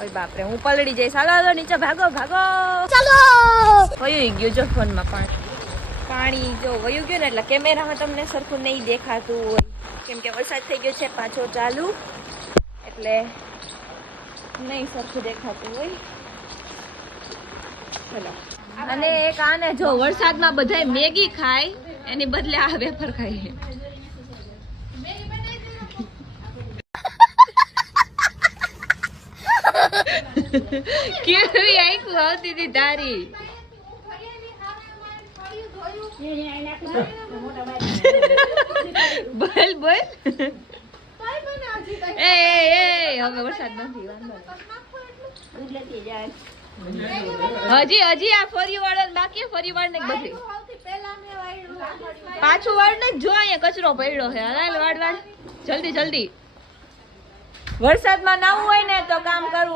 ઓય બાપ રે, હું પલળી જઈશ. હાલો નીચે ભાગો ભાગો. ચાલો. વયું ગયું જો ફોનમાં પાણી જો વયું ગયું ને એટલે કેમેરામાં તમને સરખું નહીં દેખાતું હોય, કેમ કે વરસાદ થઈ ગયો છે પાછો ચાલુ, એટલે નહીં સરખું દેખાતું હોય. ચલો. અને એક આને જો વરસાદમાં બધાય મેગી ખાય, એની બદલે આ વેફર ખાય. કેવી આંખો આવતી હતી તારી. બોલ બોલ. એ હવે વરસાદ નથી, હજી આ ફરી વાળો બાકી, ફરી વાળ ને બધી પાછું વાળ ને જો અહીંયા કચરો પડ્યો છે. હાલ વાળ જલ્દી જલ્દી. વરસાદમાં નાવું હોય ને તો કામ કરવું.